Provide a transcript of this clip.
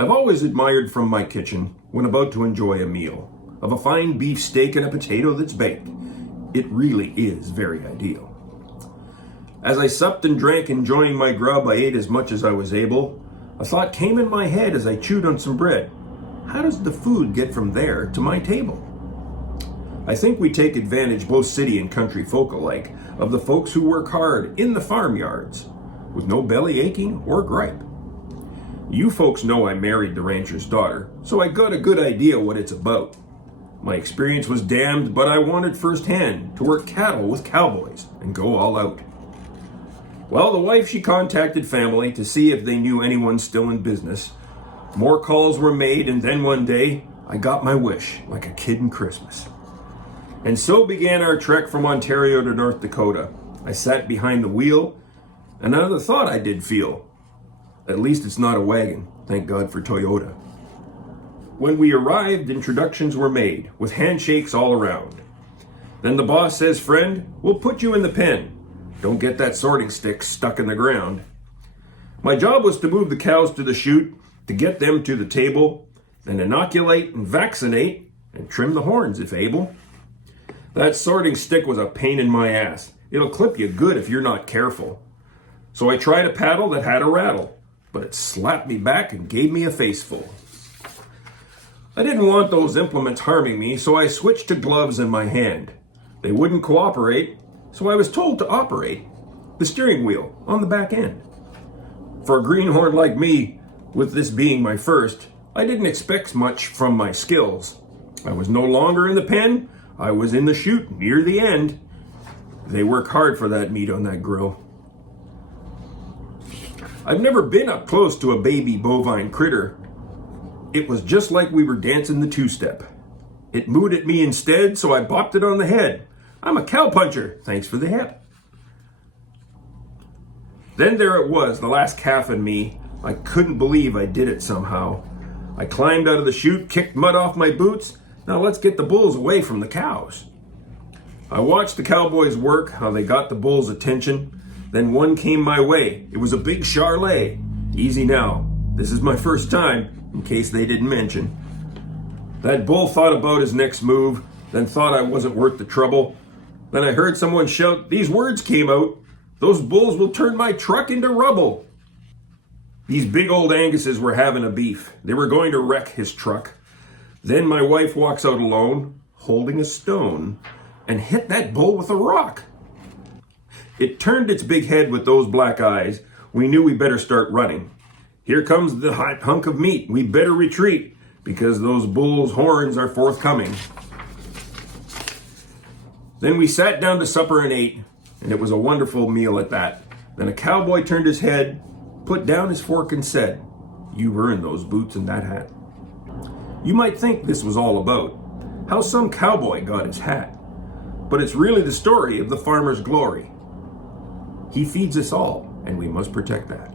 I've always admired from my kitchen, when about to enjoy a meal, of a fine beef steak and a potato that's baked. It really is very ideal. As I supped and drank, enjoying my grub, I ate as much as I was able. A thought came in my head as I chewed on some bread. How does the food get from there to my table? I think we take advantage, both city and country folk alike, of the folks who work hard in the farmyards, with no belly aching or gripe. You folks know I married the rancher's daughter, so I got a good idea what it's about. My experience was damned, but I wanted firsthand to work cattle with cowboys and go all out. Well, the wife, she contacted family to see if they knew anyone still in business. More calls were made, and then one day, I got my wish, like a kid in Christmas. And so began our trek from Ontario to North Dakota. I sat behind the wheel, and another thought I did feel. At least it's not a wagon, thank God for Toyota. When we arrived, introductions were made, with handshakes all around. Then the boss says, "Friend, we'll put you in the pen. Don't get that sorting stick stuck in the ground." My job was to move the cows to the chute, to get them to the table, then inoculate and vaccinate, and trim the horns if able. That sorting stick was a pain in my ass. It'll clip you good if you're not careful. So I tried a paddle that had a rattle, but it slapped me back and gave me a faceful. I didn't want those implements harming me, so I switched to gloves in my hand. They wouldn't cooperate, so I was told to operate the steering wheel on the back end. For a greenhorn like me, with this being my first, I didn't expect much from my skills. I was no longer in the pen, I was in the chute near the end. They work hard for that meat on that grill. I've never been up close to a baby bovine critter. It was just like we were dancing the two-step. It mooed at me instead, so I bopped it on the head. I'm a cowpuncher, thanks for the hip. Then there it was, the last calf in me. I couldn't believe I did it somehow. I climbed out of the chute, kicked mud off my boots. Now let's get the bulls away from the cows. I watched the cowboys work, how they got the bulls' attention. Then one came my way. It was a big Charlet. Easy now. This is my first time, in case they didn't mention. That bull thought about his next move, then thought I wasn't worth the trouble. Then I heard someone shout, these words came out, "Those bulls will turn my truck into rubble." These big old Anguses were having a beef. They were going to wreck his truck. Then my wife walks out alone, holding a stone, and hit that bull with a rock. It turned its big head with those black eyes. We knew we better start running. Here comes the hot hunk of meat. We better retreat, because those bulls' horns are forthcoming. Then we sat down to supper and ate, and it was a wonderful meal at that. Then a cowboy turned his head, put down his fork and said, "You've earned those boots and that hat." You might think this was all about how some cowboy got his hat, but it's really the story of the farmer's glory. He feeds us all, and we must protect that.